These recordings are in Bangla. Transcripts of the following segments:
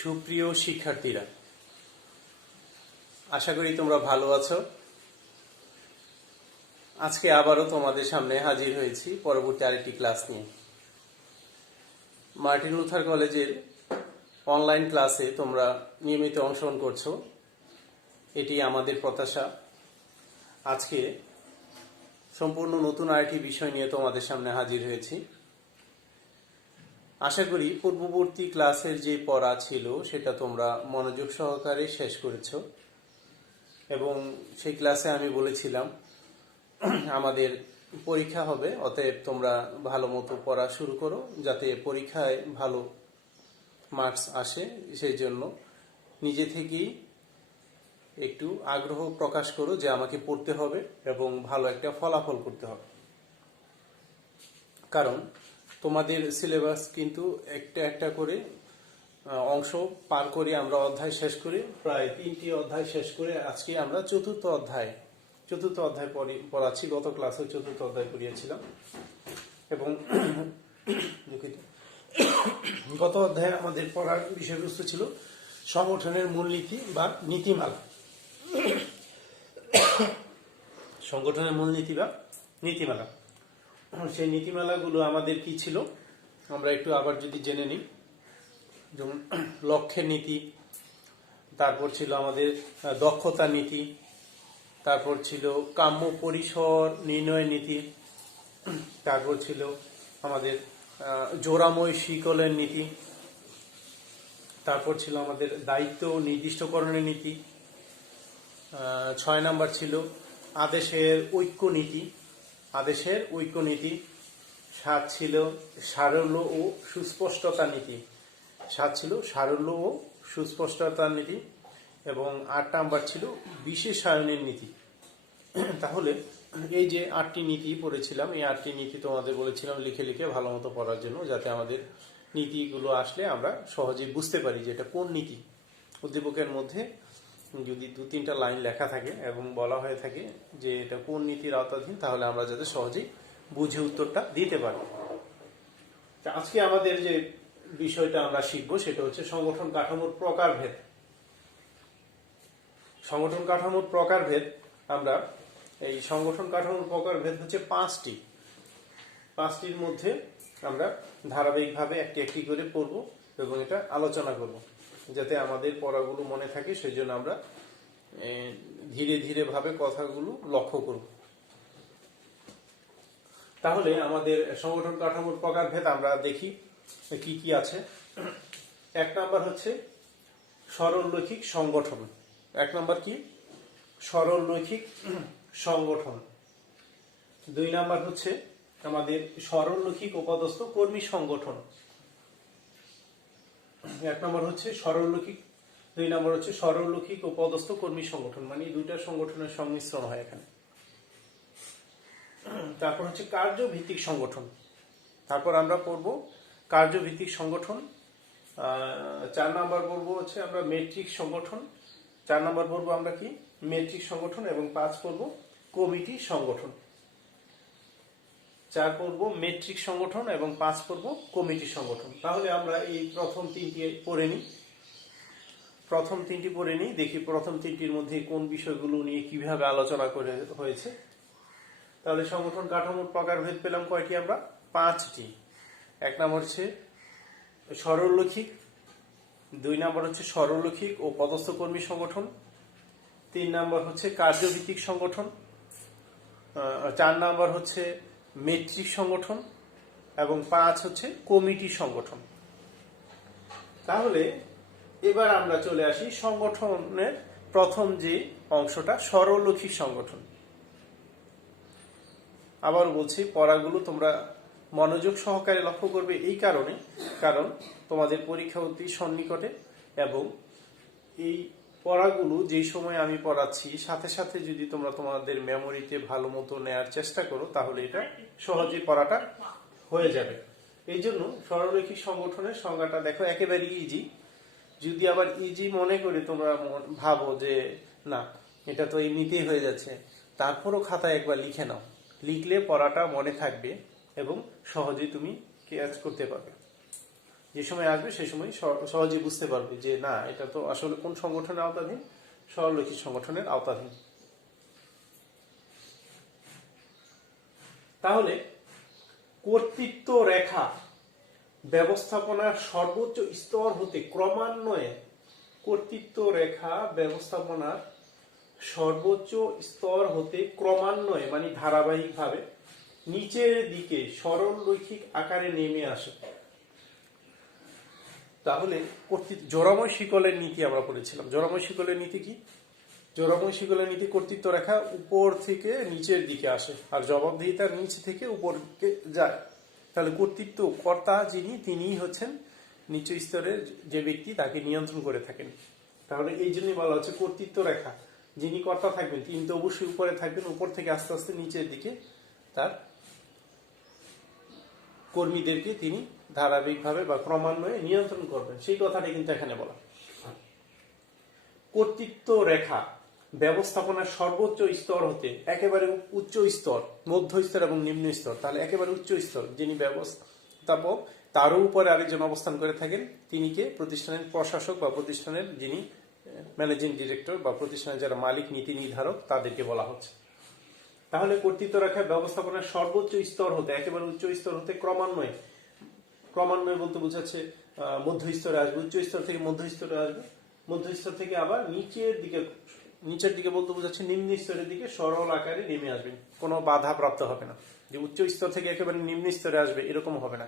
সুপ্রিয় শিক্ষার্থীরা, আশা করি তোমরা ভালো আছো। আজকে আবারও তোমাদের সামনে হাজির হয়েছি পরবর্তী আরেকটি ক্লাস নিয়ে। মার্টিন লুথার কলেজের অনলাইন ক্লাসে তোমরা নিয়মিত অংশগ্রহণ করছো, এটি আমাদের প্রত্যাশা। আজকে সম্পূর্ণ নতুন আরেকটি বিষয় নিয়ে তোমাদের সামনে হাজির হয়েছি। আশা করি পূর্ববর্তী ক্লাসের যে পড়া ছিল সেটা তোমরা মনোযোগ সহকারে শেষ করেছ, এবং সেই ক্লাসে আমি বলেছিলাম আমাদের পরীক্ষা হবে, অতএব তোমরা ভালো মতো পড়া শুরু করো যাতে পরীক্ষায় ভালো মার্কস আসে। সেই জন্য নিজে থেকেই একটু আগ্রহ প্রকাশ করো যে আমাকে পড়তে হবে এবং ভালো একটা ফলাফল করতে হবে। কারণ তোমাদের সিলেবাস কিন্তু একটা একটা করে অংশ পার করে আমরা অধ্যায় শেষ করি, প্রায় 3টি অধ্যায় শেষ করে আজকে আমরা চতুর্থ অধ্যায় পড়াচ্ছি। গত ক্লাসে চতুর্থ অধ্যায় পড়িয়েছিলাম, এবং গত অধ্যায়ে আমাদের পড়ার বিষয়বস্তু ছিল সংগঠনের মূলনীতি বা নীতিমালা। সংগঠনের মূলনীতি বা নীতিমালা, সেই নীতিমালাগুলো আমাদের কি ছিল আমরা একটু আবার যদি জেনে নিই। যেমন লক্ষ্যের নীতি, তারপর ছিল আমাদের দক্ষতা নীতি, তারপর ছিল কাম্য পরিসর নির্ণয় নীতি, তারপর ছিল আমাদের জোড়াময় শিকলের নীতি, তারপর ছিল আমাদের দায়িত্ব নির্দিষ্টকরণের নীতি, 6 নাম্বার ছিল আদেশের ঐক্য নীতি, 7 ছিল সারল্য ও সুস্পষ্টতা নীতি, এবং 8 নাম্বার ছিল বিশেষায়নের নীতি। তাহলে এই যে 8টি নীতি পড়েছিলাম, এই 8টি নীতি তোমাদের বলেছিলাম লিখে লিখে ভালো মতো পড়ার জন্য, যাতে আমাদের নীতিগুলো আসলে আমরা সহজেই বুঝতে পারি যে এটা কোন নীতি। উদ্দীপকের মধ্যে যদি 2-3টা লাইন লেখা থাকে এবং বলা হয়ে থাকে যে এটা কোন নীতির আওতাধীন, তাহলে আমরা যাতে সহজেই বুঝে উত্তরটা দিতে পারি। আজকে আমাদের যে বিষয়টা আমরা শিখবো সেটা হচ্ছে সংগঠন কাঠামোর প্রকারভেদ। সংগঠন কাঠামোর প্রকারভেদ, আমরা এই সংগঠন কাঠামোর প্রকারভেদ হচ্ছে 5টির মধ্যে আমরা ধারাবাহিকভাবে একটি একটি করে পড়ব এবং এটা আলোচনা করব, যাতে আমাদের পড়াগুলো মনে থাকে। সেই জন্য আমরা ধীরে ধীরে ভাবে কথাগুলো লক্ষ্য করব। তাহলে আমাদের সংগঠন কাঠামোর প্রকারভেদ আমরা দেখি কি কি আছে। 1 নাম্বার হচ্ছে সরলরৈখিক সংগঠন। 1 নাম্বার কি? সরলরৈখিক সংগঠন। 2 নাম্বার হচ্ছে আমাদের সরলরৈখিক উপাদস্থ কর্মী সংগঠন। 1 নাম্বার হচ্ছে সরলরৈখিক, 2 নাম্বার হচ্ছে সরলরৈখিক উপাদস্থ কর্মী সংগঠন, মানে দুইটা সংগঠনের সংমিশ্রণ হয় এখানে। তারপর হচ্ছে কার্যভিত্তিক সংগঠন। তারপর আমরা পড়ব কার্যভিত্তিক সংগঠন। 4 নাম্বার পড়ব হচ্ছে আমরা মেট্রিক সংগঠন। 4 নাম্বার পড়ব আমরা কি? মেট্রিক সংগঠন। এবং 5 পড়ব কমিটি সংগঠন। 4 পড়ব মেট্রিক সংগঠন এবং 5 পড়ব কমিটি সংগঠন। তাহলে আমরা এই প্রথম 3টি পড়ে নিই। দেখি প্রথম 3টির মধ্যে কোন বিষয়গুলো নিয়ে কিভাবে আলোচনা করে হয়েছে। তাহলে সংগঠন কাঠামোর প্রকারভেদ পেলাম কয়টি আমরা? 5টি। 1 নাম্বার হচ্ছে সরলরৈখিক, 2 নাম্বার হচ্ছে সরলরৈখিক ও পদস্থ কর্মী সংগঠন, 3 নাম্বার হচ্ছে কার্যভিত্তিক সংগঠন, 4 নাম্বার হচ্ছে মেট্রিক সংগঠন, এবং 5 হচ্ছে কমিটি সংগঠন। তাহলে এবার আমরা চলে আসি সংগঠনের প্রথম যে অংশটা, সরলরৈখিক সংগঠন। আবার বলছি, পড়াগুলো তোমরা মনোযোগ সহকারে লক্ষ্য করবে এই কারণে, কারণ তোমাদের পরীক্ষা অতি সন্নিকটে, এবং এই পড়াগুলো যেই সময় আমি পড়াচ্ছি সাথে সাথে যদি তোমরা তোমাদের মেমোরিতে ভালো মতো নেয়ার চেষ্টা করো, তাহলে এটা সহজেই পড়াটা হয়ে যাবে। এই জন্য সরলরৈখিক সংগঠনের সংজ্ঞাটা দেখো, একেবারে ইজি। যদি আবার ইজি মনে করে তোমরা ভাবো যে না এটা তো এমনিতেই হয়ে যাচ্ছে, তারপরও খাতায় একবার লিখে নাও। লিখলে পড়াটা মনে থাকবে এবং সহজেই তুমি ক্যাচ করতে পারবে। যে সময় আসবে সে সময় সহজে বুঝতে পারবে যে না এটা তো আসলে কোন সংগঠনের আওতাধীন, সরলরৈখিক সংগঠনের আওতাধীন। তাহলে কর্তৃত্ব রেখা ব্যবস্থাপনার সর্বোচ্চ স্তর হতে ক্রমান্বয়ে, কর্তৃত্ব রেখা ব্যবস্থাপনার সর্বোচ্চ স্তর হতে ক্রমান্বয়ে মানে ধারাবাহিকভাবে নিচের দিকে সরল রৈখিক আকারে নেমে আসে। তাহলে জোড়াময় শিকলের নীতি আমরা পড়েছিলাম। জোড়াময় শিকলের নীতি কি? জোড়াময় শিকলের নীতি কর্তৃত্ব রেখা উপর থেকে নিচের দিকে আসে আর জবাবদিহিতার নিচ থেকে উপরকে যায়। তাহলে কর্তৃত্ব কর্তা যিনি, তিনিই হচ্ছেন নিচু স্তরের যে ব্যক্তি, তাকে নিয়ন্ত্রণ করে থাকেন। তাহলে এই জন্যই বলা হচ্ছে কর্তৃত্ব রেখা, যিনি কর্তা থাকবেন তিনি তো অবশ্যই উপরে থাকবেন, উপর থেকে আস্তে আস্তে নিচের দিকে তার কর্মীদেরকে তিনি ধারাবাহিকভাবে বা ক্রমান্বয়ে নিয়ন্ত্রণ করবেন, সেই কথাটা কিন্তু এখানে বলা। কর্তৃত্ব রেখা ব্যবস্থাপনার সর্বোচ্চ স্তর হতে একেবারে উচ্চ স্তর, মধ্য স্তর এবং নিম্ন স্তর। তাহলে একেবারে উচ্চ স্তর যিনি ব্যবস্থাপক, তারও উপরে আরেকজন অবস্থান করে থাকেন, তিনি কে? প্রতিষ্ঠানের প্রশাসক বা প্রতিষ্ঠানের যিনি ম্যানেজিং ডিরেক্টর বা প্রতিষ্ঠানের যারা মালিক, নীতি নির্ধারক, তাদেরকে বলা হচ্ছে। তাহলে কর্তৃত্ব রেখা ব্যবস্থাপনার সর্বোচ্চ স্তর হতে একেবারে উচ্চ স্তর হতে ক্রমান্বয়ে, ক্রমান্বয়ে বলতে বোঝাচ্ছে মধ্য স্তরে আসবে, উচ্চ স্তর থেকে মধ্য স্তরে আসবে, মধ্য স্তর থেকে আবার নিচের দিকে বলতে বোঝাচ্ছে নিম্ন স্তরের দিকে সরল আকারে নেমে আসবে, কোনো বাধা প্রাপ্ত হবে না। যে উচ্চ স্তর থেকে একেবারে নিম্ন স্তরে আসবে এরকম হবে না,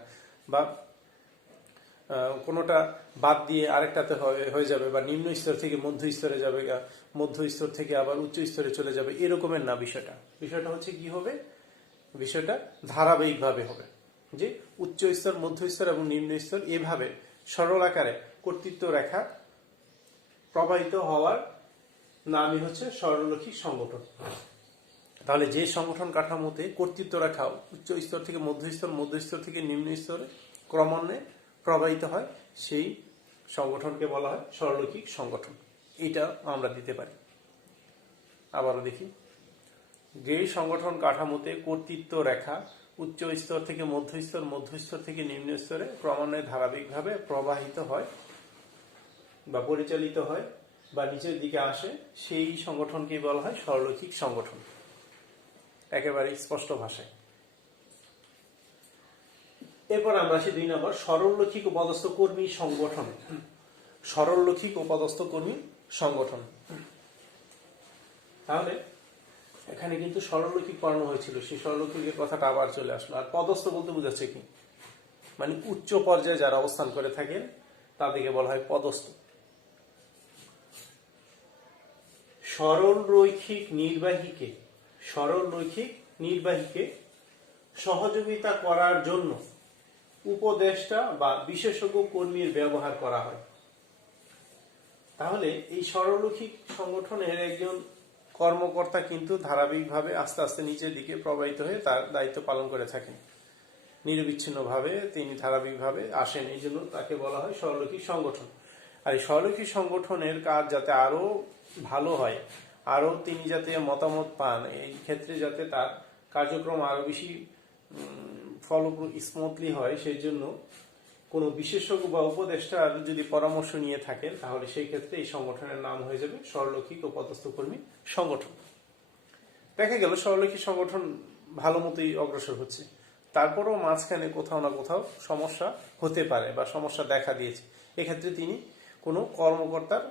বা কোনোটা বাদ দিয়ে আরেকটাতে হয়ে যাবে, বা নিম্ন স্তর থেকে মধ্য স্তরে যাবে, মধ্য স্তর থেকে আবার উচ্চ স্তরে চলে যাবে, এরকমের না। বিষয়টা হচ্ছে কি হবে? বিষয়টা ধারাবাহিকভাবে হবে, যে উচ্চ স্তর, মধ্য স্তর এবং নিম্ন স্তর এভাবে সরল আকারে কর্তৃত্ব রেখা প্রবাহিত হওয়ার নামই হচ্ছে সরলরৈখিক সংগঠন। তাহলে যে সংগঠন কাঠামোতে কর্তৃত্ব রেখা উচ্চ স্তর থেকে মধ্য স্তর, মধ্য স্তর থেকে নিম্ন স্তরে ক্রমান্বয়ে প্রবাহিত হয়, সেই সংগঠনকে বলা হয় সরলরৈখিক সংগঠন। এটা আমরা দিতে পারি। আবারও দেখি, যে সংগঠন কাঠামোতে কর্তৃত্ব রেখা উচ্চ স্তর থেকে মধ্য স্তর, মধ্য স্তর থেকে নিম্ন স্তরে ক্রমান্বয়ে ধারাবাহিকভাবে প্রবাহিত হয় বা পরিচালিত হয় বা নিচের দিকে আসে, সেই সংগঠনকে বলা হয় সরলরৈখিক সংগঠন, একেবারে স্পষ্ট ভাষায়। এরপর আমরা আসি 2 নম্বর, সরলরৈখিক ও পদস্থ কর্মী সংগঠন। সরলরৈখিক ও পদস্থ কর্মী সংগঠন। তাহলে এখানে কিন্তু সরলরৈখিক পড়ানো হয়েছিল, সেই সরলরৈখিকের কথাটা আবার চলে আসলো। আর পদস্থ বলতে বোঝাচ্ছে কি? মানে উচ্চ পর্যায়ে যারা অবস্থান করে থাকেন তাদেরকে বলা হয় পদস্থ। সরলরৈখিক নির্বাহীকে সহযোগিতা করার জন্য উপদেষ্টা বা বিশেষজ্ঞ কর্মীর ব্যবহার করা হয়। তাহলে এই সরলরৈখিক সংগঠনের একজন কর্মকর্তা কিন্তু ধারাবাহিকভাবে আস্তে আস্তে নিচের দিকে প্রবাহিত হয়ে তার দায়িত্ব পালন করে থাকেন, নিরবিচ্ছিন্নভাবে তিনি ধারাবাহিকভাবে আসেন, এই জন্য তাকে বলা হয় সরলরৈখিক সংগঠন। আর এই সরলরৈখিক সংগঠনের কাজ যাতে আরো ভালো হয়, আরো তিনি যাতে মতামত পান, এই ক্ষেত্রে যাতে তার কার্যক্রম আরো বেশি স্মুথলি হয়, সেই জন্য কোনো বিশেষজ্ঞ বা উপদেষ্টার যদি পরামর্শ নিয়ে থাকেন, তাহলে সেই ক্ষেত্রে এই সংগঠনের নাম হয়ে যাবে সরলরৈখিক ও পদস্থ কর্মী সংগঠন। দেখা গেল সরলরৈখিক সংগঠন ভালো মতোই অগ্রসর হচ্ছে, তারপরেও মাঝখানে কোথাও না কোথাও সমস্যা হতে পারে বা সমস্যা দেখা দিয়েছে। এক্ষেত্রে তিনি কোনো কর্মকর্তার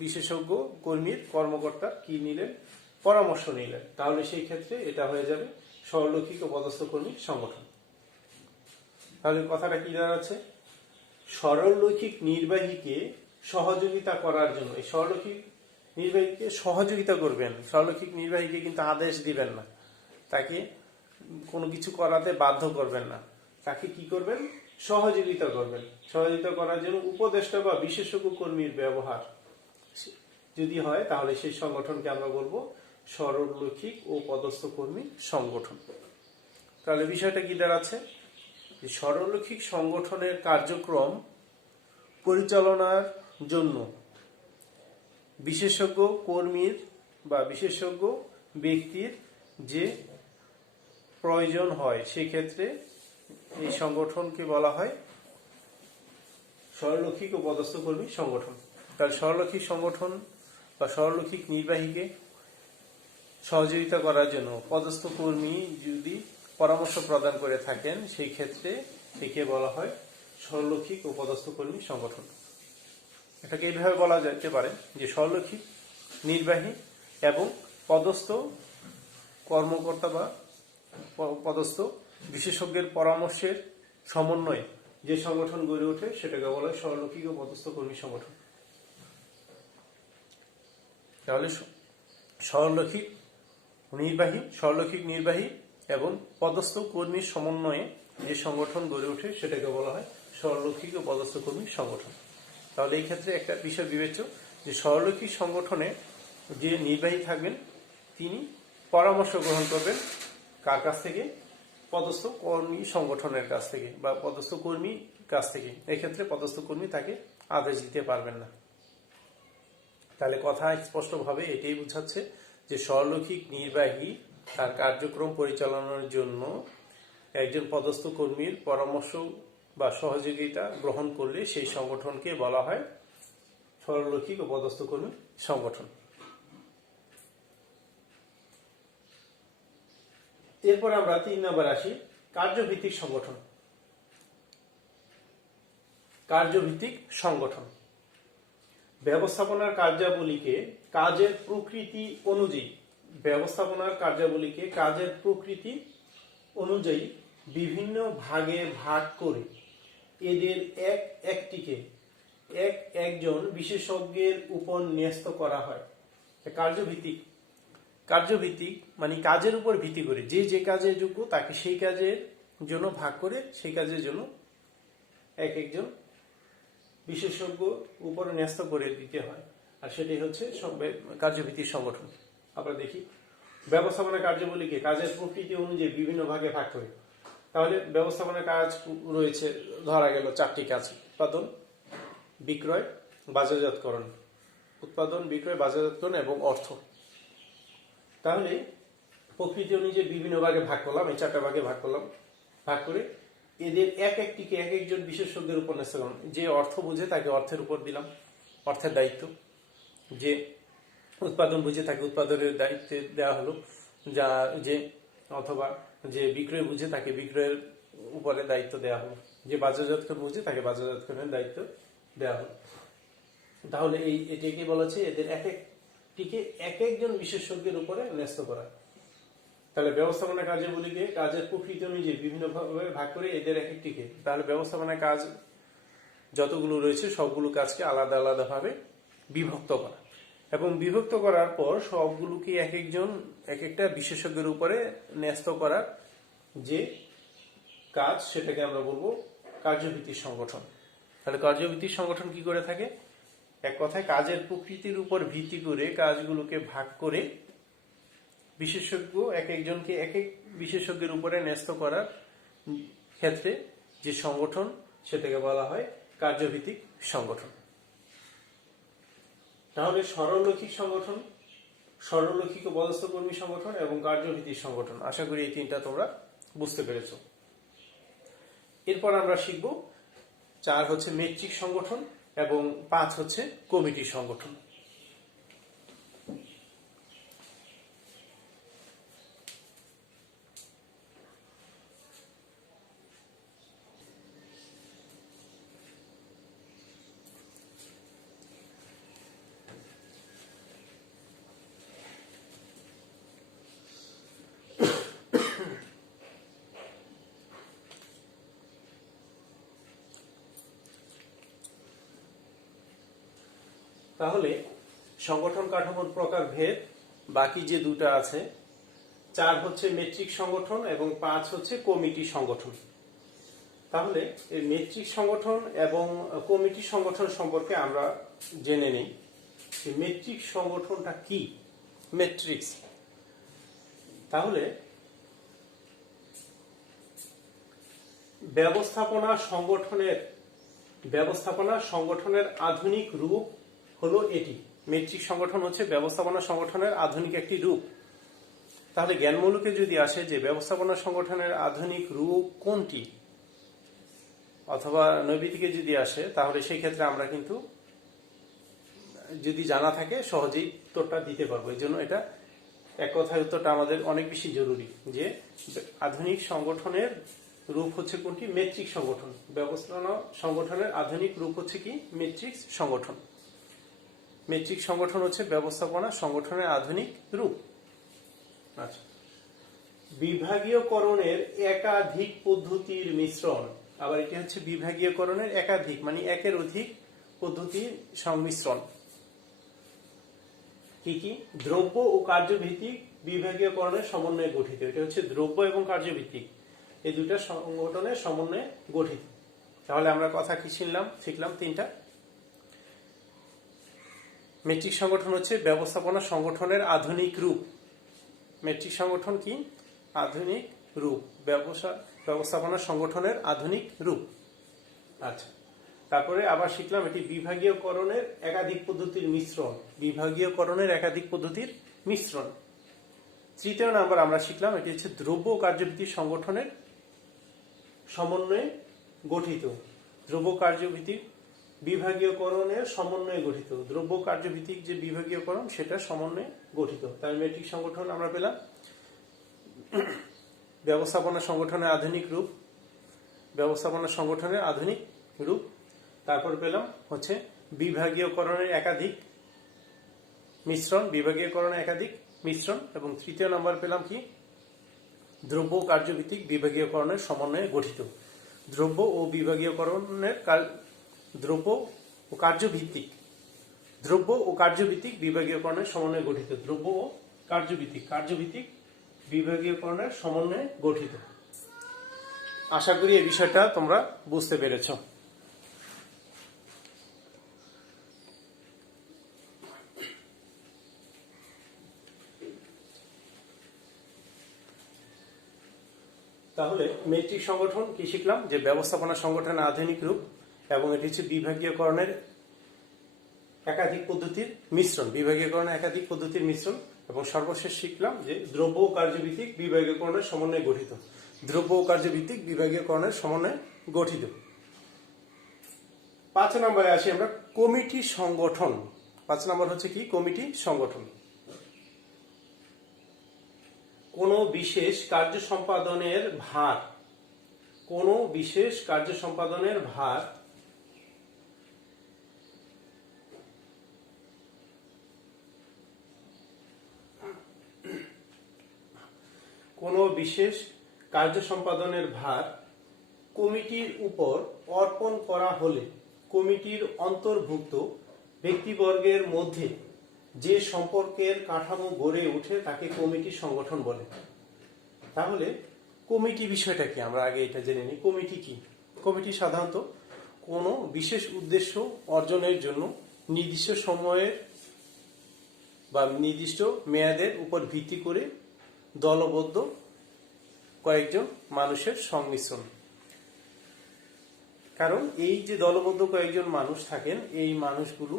বিশেষজ্ঞ কর্মীর কর্মকর্তার কি নিলেন? পরামর্শ নিলেন। তাহলে সেই ক্ষেত্রে এটা হয়ে যাবে সরলরৈখিক ও পদস্থ কর্মী সংগঠন। তাহলে কথাটা কি দাঁড়াচ্ছে? সরলরৈখিক নির্বাহীকে সহযোগিতা করার জন্য, এই সরলরৈখিক নির্বাহীকে সহযোগিতা করবেন। সরলরৈখিক নির্বাহীকে কিন্তু আদেশ দিবেন না, তাকে কোনো কিছু করাতে বাধ্য করবেন না, তাকে কি করবেন? সহযোগিতা করবেন। সহযোগিতা করার জন্য উপদেষ্টা বা বিশেষজ্ঞ কর্মীর ব্যবহার যদি হয়, তাহলে সেই সংগঠনকে আমরা বলবো সরলরৈখিক ও পদস্থ কর্মী সংগঠন। তাহলে বিষয়টা কি দাঁড়াচ্ছে? সরলরৈখিক সংগঠনের কার্যক্রম পরিচালনার জন্য বিশেষজ্ঞ কর্মীর বা বিশেষজ্ঞ ব্যক্তির যে প্রয়োজন হয়, সেক্ষেত্রে এই সংগঠনকে বলা হয় সরলরৈখিক ও পদস্থ কর্মী সংগঠন। তাহলে সরলরৈখিক সংগঠন বা সরলরৈখিক নির্বাহীকে সহযোগিতা করার জন্য পদস্থ কর্মী যদি পরামর্শ প্রদান করে থাকেন, সেই ক্ষেত্রে একে বলা হয় সরলরৈখিক ও পদস্থ কর্মী সংগঠন। এটাকে এইভাবে বলা যেতে পারে যে সরলরৈখিক নির্বাহী এবং পদস্থ কর্মকর্তা বা পদস্থ বিশেষজ্ঞের পরামর্শের সমন্বয়ে যে সংগঠন গড়ে ওঠে সেটাকে বলা হয় সরলরৈখিক ও পদস্থ কর্মী সংগঠন। তাহলে সরলরৈখিক নির্বাহী এবং পদস্থ কর্মীর সমন্বয়ে যে সংগঠন গড়ে ওঠে সেটাকে বলা হয় সরলরৈখিক ও পদস্থ কর্মী সংগঠন। তাহলে এই ক্ষেত্রে একটা বিষয় বিবেচ্য যে সরলরৈখিক সংগঠনে যে নির্বাহী থাকবেন তিনি পরামর্শ গ্রহণ করবেন কার কাছ থেকে? পদস্থ কর্মী সংগঠনের কাছ থেকে বা পদস্থ কর্মীর কাছ থেকে। এক্ষেত্রে পদস্থ কর্মী তাকে আদেশ দিতে পারবেন না। তাহলে কথা স্পষ্টভাবে এটাই বোঝাচ্ছে যে সরলরৈখিক নির্বাহী তার কার্যক্রম পরিচালনার জন্য একজন পদস্থ কর্মীর পরামর্শ বা সহযোগিতা গ্রহণ করলে সেই সংগঠনকে বলা হয় সরলরৈখিক ও পদস্থ কর্মী সংগঠন। এরপর আমরা 3 নম্বর আসি, কার্যভিত্তিক সংগঠন। কার্যভিত্তিক সংগঠন ব্যবস্থাপনার কার্যাবলীকে কাজের প্রকৃতি অনুযায়ী বিভিন্ন ভাগে ভাগ করে এদের একটিকে একজন বিশেষজ্ঞের উপর ন্যস্ত করা হয়। কার্যভিত্তিক মানে কাজের উপর ভিত্তি করে যে কাজে যোগ্য তাকে সেই কাজের জন্য ভাগ করে সেই কাজের জন্য একজন বিশেষজ্ঞ উপর ন্যস্ত করে দিতে হয়, আর সেটাই হচ্ছে কার্যভিত্তিক সংগঠন। আমরা দেখি ব্যবস্থাপনা কার্যাবলীকে কাজের প্রকৃতি অনুযায়ী বিভিন্ন ভাগে ভাগ করে। তাহলে ব্যবস্থাপনার কাজ রয়েছে, ধরা গেল 4টি কাজ: উৎপাদন, বিক্রয়, বাজারজাতকরণ এবং অর্থ। তাহলে প্রকৃতি অনুযায়ী বিভিন্ন ভাগে ভাগ করলাম, এই 4টা ভাগে ভাগ করলাম, ভাগ করে এদের একটিকে একজন বিশেষজ্ঞের উপর ন্যস্ত করলাম। যে অর্থ বুঝে তাকে অর্থের উপর দিলাম, অর্থের দায়িত্ব। যে উৎপাদন বুঝে তাকে উৎপাদনের দায়িত্ব দেওয়া হলো, অথবা যে বিক্রয় বুঝে তাকে বিক্রয়ের উপরে দায়িত্ব দেওয়া হলো, যে বাজারজাতকরণ বুঝে তাকে বাজারজাতকরণের দায়িত্ব দেওয়া হলো। তাহলে এটাকে বলা হচ্ছে এদের একটিকে একজন বিশেষজ্ঞের উপরে ন্যস্ত করা। তাহলে ব্যবস্থাপনা কার্যাবলীকে কাজের প্রকৃতি অনুযায়ী বিভিন্ন ভাবে ভাগ করে এদের একটিকে, তাহলে ব্যবস্থাপনার কাজ যতগুলো রয়েছে সবগুলো কাজকে আলাদা আলাদা ভাবে বিভক্ত করা, এবং বিভক্ত করার পর সবগুলোকে একটা বিশেষজ্ঞের উপরে ন্যস্ত করার যে কাজ সেটাকে আমরা বলবো কার্যভিত্তিক সংগঠন। তাহলে কার্যভিত্তিক সংগঠন কি করে থাকে? এক কথায় কাজের প্রকৃতির উপর ভিত্তি করে কাজগুলোকে ভাগ করে বিশেষজ্ঞ একজনকে এক বিশেষজ্ঞের উপরে ন্যস্ত করার ক্ষেত্রে যে সংগঠন সেটাকে বলা হয় কার্যভিত্তিক সংগঠন। তাহলে সরলরৈখিক ও পদস্থ কর্মী সংগঠন এবং কার্যভিত্তিক সংগঠন, আশা করি এই 3টা তোমরা বুঝতে পেরেছো। এরপর আমরা শিখব 4 হচ্ছে মেট্রিক সংগঠন এবং 5 হচ্ছে কমিটি সংগঠন। তাহলে সংগঠন কাঠামোর প্রকারভেদ বাকি যে 2টা আছে, 4 হচ্ছে মেট্রিক সংগঠন এবং 5 হচ্ছে কমিটি সংগঠন। তাহলে এই মেট্রিক সংগঠন এবং কমিটি সংগঠন সম্পর্কে আমরা জেনে নিই। মেট্রিক সংগঠনটা কি? মেট্রিক্স। তাহলে ব্যবস্থাপনা সংগঠনের আধুনিক রূপ হলো এটি। মেট্রিক সংগঠন হচ্ছে ব্যবস্থাপনা সংগঠনের আধুনিক একটি রূপ। তাহলে জ্ঞানমূলকে যদি আসে যে ব্যবস্থাপনা সংগঠনের আধুনিক রূপ কোনটি, অথবা নৈবিতিকে যদি আসে তাহলে সেই ক্ষেত্রে আমরা কিন্তু যদি জানা থাকে সহজেই উত্তরটা দিতে পারবো। এই জন্য এটা এক কথায় উত্তরটা আমাদের অনেক বেশি জরুরি যে আধুনিক সংগঠনের রূপ হচ্ছে কোনটি? মেট্রিক সংগঠন। ব্যবস্থাপনা সংগঠনের আধুনিক রূপ হচ্ছে কি? মেট্রিক সংগঠন। মেট্রিক সংগঠন হচ্ছে ব্যবস্থাপনা সংগঠনের আধুনিক রূপ। আচ্ছা, বিভাগীয়করণের একাধিক পদ্ধতির মিশ্রণ। আবার এটি হচ্ছে বিভাগীয়করণের একাধিক মানে একের অধিক পদ্ধতির সংমিশ্রণ। কি কি? দ্রব্য ও কার্যভিত্তিক বিভাগীয়করণের সমন্বয়ে গঠিত। এটা হচ্ছে দ্রব্য এবং কার্যভিত্তিক এই দুইটা সংগঠনের সমন্বয়ে গঠিত। তাহলে আমরা কথা কি শিখলাম তিনটা। মেট্রিক সংগঠন হচ্ছে ব্যবস্থাপনা সংগঠনের আধুনিক রূপ। মেট্রিক সংগঠন কি? আধুনিক রূপ, ব্যবস্থাপনা সংগঠনের আধুনিক রূপ। আচ্ছা, তারপরে আবার শিখলাম এটি বিভাগীয়করণের একাধিক পদ্ধতির মিশ্রণ। বিভাগীয়করণের একাধিক পদ্ধতির মিশ্রণ। তৃতীয় নাম্বার আমরা শিখলাম এটি হচ্ছে দ্রব্য ও কার্যভিত্তিক সংগঠনের সমন্বয়ে গঠিত। দ্রব্য কার্যভিত্তিক বিভাগীয়করণের সমন্বয়ে গঠিত। দ্রব্য কার্যভিত্তিক যে বিভাগীয়করণ সেটা সমন্বয়ে গঠিত। তাই মেট্রিক সংগঠন আমরা পেলাম ব্যবস্থাপনা সংগঠনের আধুনিক রূপ, ব্যবস্থাপনা সংগঠনের আধুনিক রূপ। তারপর পেলাম হচ্ছে বিভাগীয়করণের একাধিক মিশ্রণ, বিভাগীয়করণের একাধিক মিশ্রণ। এবং তৃতীয় নাম্বার পেলাম কি? দ্রব্য ও কার্যভিত্তিক বিভাগীয়করণের সমন্বয়ে গঠিত। দ্রব্য ও বিভাগীয়করণের দ্রব্য ও কার্যভিত্তিক বিভাগীয়করণের সমন্বয়ে গঠিত। দ্রব্য ও কার্যভিত্তিক বিভাগীয়করণের সমন্বয়ে গঠিত। আশা করি এই বিষয়টা তোমরা বুঝতে পেরেছ। তাহলে মেট্রিক সংগঠন কি শিখলাম? যে ব্যবস্থাপনা সংগঠনের আধুনিক রূপ এবং এটি হচ্ছে বিভাগীয়করণের একাধিক পদ্ধতির মিশ্রণ। এবং সর্বশেষ শিখলাম যে দ্রব্য ও কার্যভিত্তিক বিভাগীয়করণের সমন্বয়ে গঠিত। দ্রব্য ও কার্যভিত্তিক বিভাগীয়করণের সমন্বয়ে গঠিত। 5 নম্বরে আসি আমরা কমিটি সংগঠন। 5 নম্বর হচ্ছে কি? কমিটি সংগঠন। কোন বিশেষ কার্য সম্পাদনের ভার কমিটির উপর অর্পণ করা হলে কমিটির অন্তর্ভুক্ত ব্যক্তিবর্গের মধ্যে যে সম্পর্কের কাঠামো গড়ে ওঠে তাকে কমিটি সংগঠন বলে। তাহলে কমিটি বিষয়টা কি? আমরা আগে এটা জেনে নিই। কমিটি কি? কমিটি সাধারণত কোনো বিশেষ উদ্দেশ্য অর্জনের জন্য নির্দিষ্ট সময়ের বা নির্দিষ্ট মেয়াদের উপর ভিত্তি করে দলবদ্ধ কয়েকজন মানুষের সংমিশ্রণ। কারণ এই যে দলবদ্ধ কয়েকজন মানুষ থাকেন, এই মানুষগুলো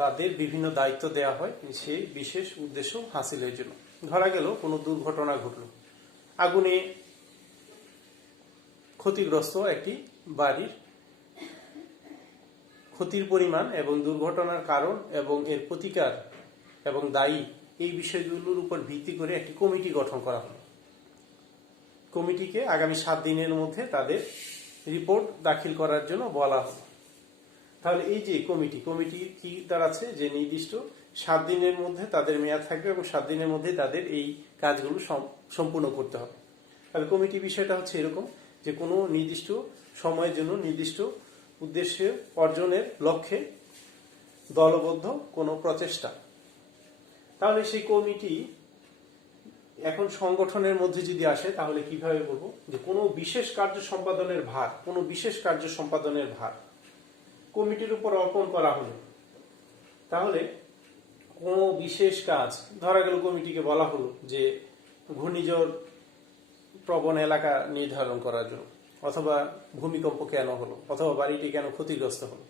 তাদের বিভিন্ন দায়িত্ব দেওয়া হয় সেই বিশেষ উদ্দেশ্য হাসিলের জন্য। ধরা গেল কোনো দুর্ঘটনা ঘটল, আগুনে ক্ষতিগ্রস্ত একটি বাড়ির ক্ষতির পরিমাণ এবং দুর্ঘটনার কারণ এবং এর প্রতিকার এবং দায়ী এই বিষয়গুলোর উপর ভিত্তি করে একটি কমিটি গঠন করা হলো। কমিটিকে আগামী 7 দিনের মধ্যে তাদের রিপোর্ট দাখিল করার জন্য বলা হলো। তাহলে এই যে কমিটি কি দাঁড়াচ্ছে? যে নির্দিষ্ট 7 দিনের মধ্যে তাদের মেয়াদ থাকবে এবং 7 দিনের মধ্যে তাদের এই কাজগুলো সম্পূর্ণ করতে হবে। তাহলে কমিটি বিষয়টা হচ্ছে এরকম যে কোনো নির্দিষ্ট সময়ের জন্য নির্দিষ্ট উদ্দেশ্য অর্জনের লক্ষ্যে দলবদ্ধ কোনো প্রচেষ্টা। তাহলে সেই কমিটি এখন সংগঠনের মধ্যে যদি আসে তাহলে কিভাবে বলবো? যে কোনো বিশেষ কার্য সম্পাদনের ভার কমিটির উপর অর্পণ করা হলো। তাহলে কোনো বিশেষ কাজ, ধরা গেল কমিটিকে বলা হলো যে ঘূর্ণিঝড় প্রবণ এলাকা নির্ধারণ করার জন্য, অথবা ভূমিকম্প কেন হলো, অথবা বাড়িটি কেন ক্ষতিগ্রস্ত হলো,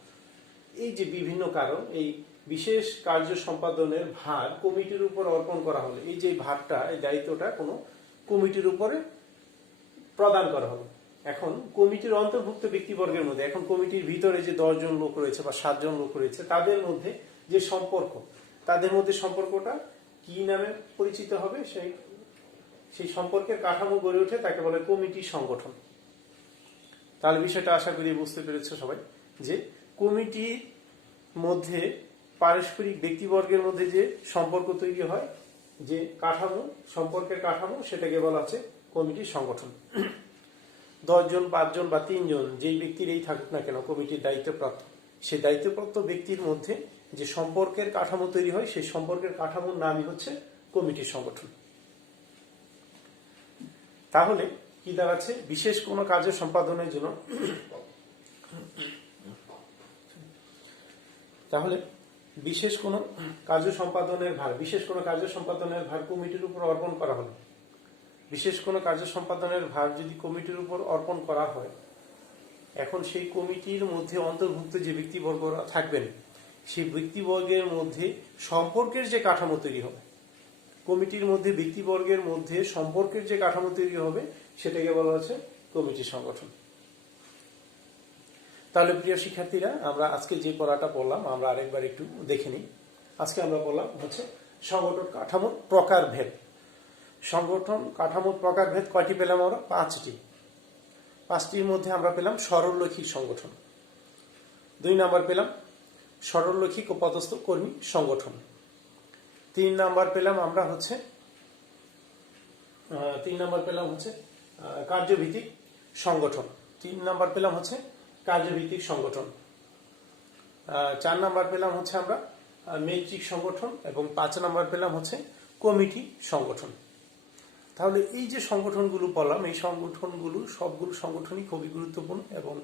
এই যে বিভিন্ন কারণ, এই বিশেষ কার্য সম্পাদনের ভার কমিটির উপর অর্পণ করা হলো। এই যে ভারটা, এই দায়িত্বটা কোনো কমিটির উপরে প্রদান করা হলো। এখন কমিটির অন্তর্ভুক্ত ব্যক্তিবর্গের মধ্যে, এখন কমিটির ভিতরে যে 10 জন লোক রয়েছে বা 7 জন লোক রয়েছে, তাদের মধ্যে যে সম্পর্ক, তাদের মধ্যে সম্পর্কটা কি নামে পরিচিত হবে, সেই সম্পর্কের কাঠামো গড়ে ওঠে, তাকে বলে কমিটি সংগঠন। তাহলে বিষয়টা আশা করি বুঝতে পেরেছো সবাই, যে কমিটির মধ্যে পারস্পরিক ব্যক্তিবর্গের মধ্যে যে সম্পর্ক তৈরি হয়, যে কাঠামো, সম্পর্কের কাঠামো, সেটাকে বলা হচ্ছে কমিটির সংগঠন। 10 জন, 5 জন বা 3 জন যেই ব্যক্তিরই থাকুক না কেন কমিটির দায়িত্বপ্রাপ্ত, সেই দায়িত্বপ্রাপ্ত ব্যক্তির মধ্যে যে সম্পর্কের কাঠামো তৈরি হয়, সেই সম্পর্কের কাঠামোর নামই হচ্ছে কমিটির সংগঠন। তাহলে কি দাঁড়াচ্ছে, বিশেষ কোনো কাজের সম্পাদনের জন্য, তাহলে বিশেষ কোনো কার্য সম্পাদনের ভার কমিটির উপর অর্পণ করা হলো। বিশেষ কোনো কার্য সম্পাদনের ভার যদি কমিটির উপর অর্পণ করা হয়, এখন সেই কমিটির মধ্যে অন্তর্ভুক্ত যে ব্যক্তিবর্গরা থাকবেন, সেই ব্যক্তিবর্গের মধ্যে সম্পর্কের যে কাঠামো তৈরি হবে, কমিটির মধ্যে ব্যক্তিবর্গের মধ্যে সম্পর্কের যে কাঠামো তৈরি হবে, সেটাকে বলা হচ্ছে কমিটি সংগঠন। তাহলে প্রিয় শিক্ষার্থীরা, আমরা আজকে যে পড়াটা পড়লাম আমরা আরেকবার একটু দেখে নিই। আজকে আমরা পড়লাম হচ্ছে সংগঠন কাঠামোর প্রকারভেদ। সংগঠন কাঠামোর প্রকারভেদ কয়টি পেলাম আমরা? 5টি। 5টির মধ্যে আমরা পেলাম সরলরৈখিক সংগঠন, 2 নাম্বার পেলাম সরলরৈখিক ও পদস্থ কর্মী সংগঠন, 3 নাম্বার পেলাম আমরা হচ্ছে কার্যভিত্তিক সংগঠন, 3 নাম্বার পেলাম হচ্ছে কার্যভিত্তিক সংগঠন, 4 নাম্বার পেলাম হচ্ছে আমরা মেট্রিক সংগঠন, এবং 5 নাম্বার পেলাম হচ্ছে কমিটি সংগঠন। তাহলে এই যে সংগঠনগুলো বললাম, এই সংগঠনগুলো সবগুলো সংগঠনই খুবই গুরুত্বপূর্ণ এবং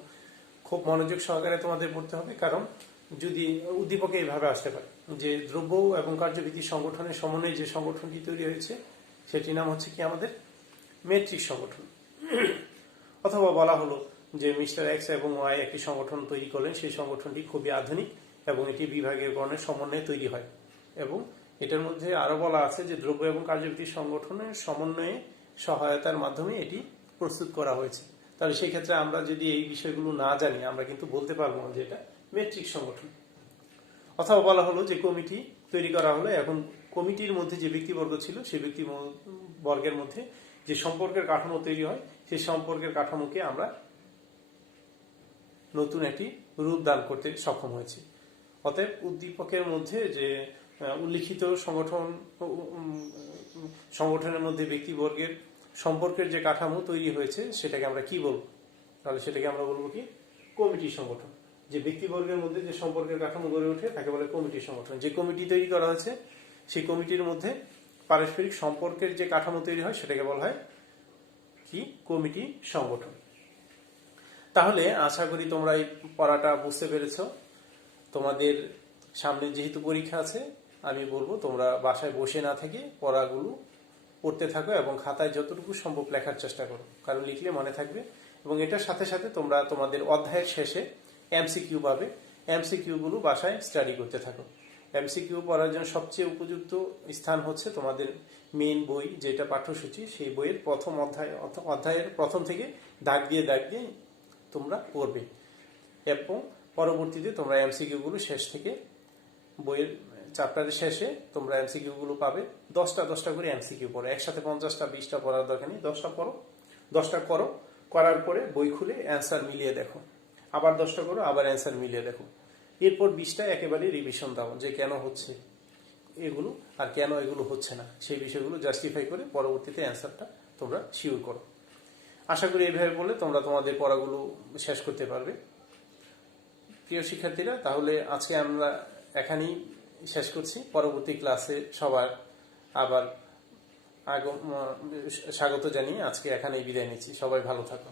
খুব মনোযোগ সহকারে তোমাদের পড়তে হবে। কারণ যদি উদ্দীপকে এইভাবে আসতে পারে যে দ্রব্য এবং কার্যভিত্তিক সংগঠনের সমন্বয়ে যে সংগঠনটি তৈরি হয়েছে, সেটির নাম হচ্ছে কি আমাদের মেট্রিক সংগঠন। অথবা বলা হলো যে মিস্টার এক্স এবং ওয়াই একটি সংগঠন তৈরি করলেন, সেই সংগঠনটি খুবই আধুনিক এবং এটি বিভাগীয় গণের সমন্বয়ে তৈরি হয়। এবং এটার মধ্যে আরো বলা আছে যে দ্রব্য এবং কার্যভিত্তিক সংগঠনের সমন্বয়ে সহায়তার মাধ্যমে এটি প্রস্তুত করা হয়েছে। তাহলে সেই ক্ষেত্রে আমরা যদি এই বিষয়গুলো না জানি, আমরা কিন্তু বলতে পারবো না যে এটা মেট্রিক সংগঠন। অথবা বলা হলো যে কমিটি তৈরি করা হলো, এখন কমিটির মধ্যে যে ব্যক্তিবর্গ ছিল, সেই ব্যক্তিবর্গের মধ্যে যে সম্পর্কের কাঠামো তৈরি হয়, সেই সম্পর্কের কাঠামোকে আমরা নতুন একটি রূপ দান করতে সক্ষম হয়েছি। অতএব উদ্দীপকের মধ্যে যে উল্লিখিত সংগঠনের মধ্যে ব্যক্তিবর্গের সম্পর্কের যে কাঠামো তৈরি হয়েছে, সেটাকে আমরা কি বলবো? তাহলে সেটাকে আমরা বলবো কি কমিটি সংগঠন। যে ব্যক্তিবর্গের মধ্যে যে সম্পর্কের কাঠামো গড়ে ওঠে তাকে বলে কমিটি সংগঠন। যে কমিটি তৈরি করা হয়েছে, সেই কমিটির মধ্যে পারস্পরিক সম্পর্কের যে কাঠামো তৈরি হয়, সেটাকে বলা হয় কি কমিটি সংগঠন। তাহলে আশা করি তোমরা এই পড়াটা বুঝতে পেরেছ। তোমাদের সামনে যেহেতু পরীক্ষা আছে, আমি বলবো তোমরা বাসায় বসে না থেকে পড়াগুলো পড়তে থাকো এবং খাতায় যতটুকু সম্ভব লেখার চেষ্টা করো, কারণ লিখলে মনে থাকবে। এবং এটার সাথে সাথে তোমরা তোমাদের অধ্যায়ের শেষে এমসিকিউ পাবে, এমসিকিউ গুলো বাসায় স্টাডি করতে থাকো। এমসিকিউ পড়ার জন্য সবচেয়ে উপযুক্ত স্থান হচ্ছে তোমাদের মেইন বই, যেটা পাঠ্যসূচি, সেই বইয়ের প্রথম অধ্যায়ের প্রথম থেকে দাগ দিয়ে তোমরা পড়বে এবং পরবর্তীতে তোমরা এমসিকিউ গুলো শেষ থেকে বইয়ের চ্যাপ্টারের শেষে তোমরা এমসিকিউ গুলো পাবে। 10টা করে এমসিকিউ পড়ো, একসাথে 50টা 20টা পড়ার দরকার নেই। 10টা পড়ো, 10টা করো, করার পরে বই খুলে অ্যান্সার মিলিয়ে দেখো, আবার 10টা করো, আবার অ্যান্সার মিলিয়ে দেখো। এরপর 20টা একেবারে রিভিশন দাও, যে কেন হচ্ছে এগুলো আর কেন এগুলো হচ্ছে না, সেই বিষয়গুলো জাস্টিফাই করে পরবর্তীতে অ্যান্সারটা তোমরা শিওর করো। আশা করি এইভাবে বলে তোমরা তোমাদের পড়াগুলো শেষ করতে পারবে। প্রিয় শিক্ষার্থীরা, তাহলে আজকে আমরা এখানেই শেষ করছি। পরবর্তী ক্লাসে সবার আবার স্বাগত জানিয়ে আজকে এখানেই বিদায় নিচ্ছি। সবাই ভালো থাকো।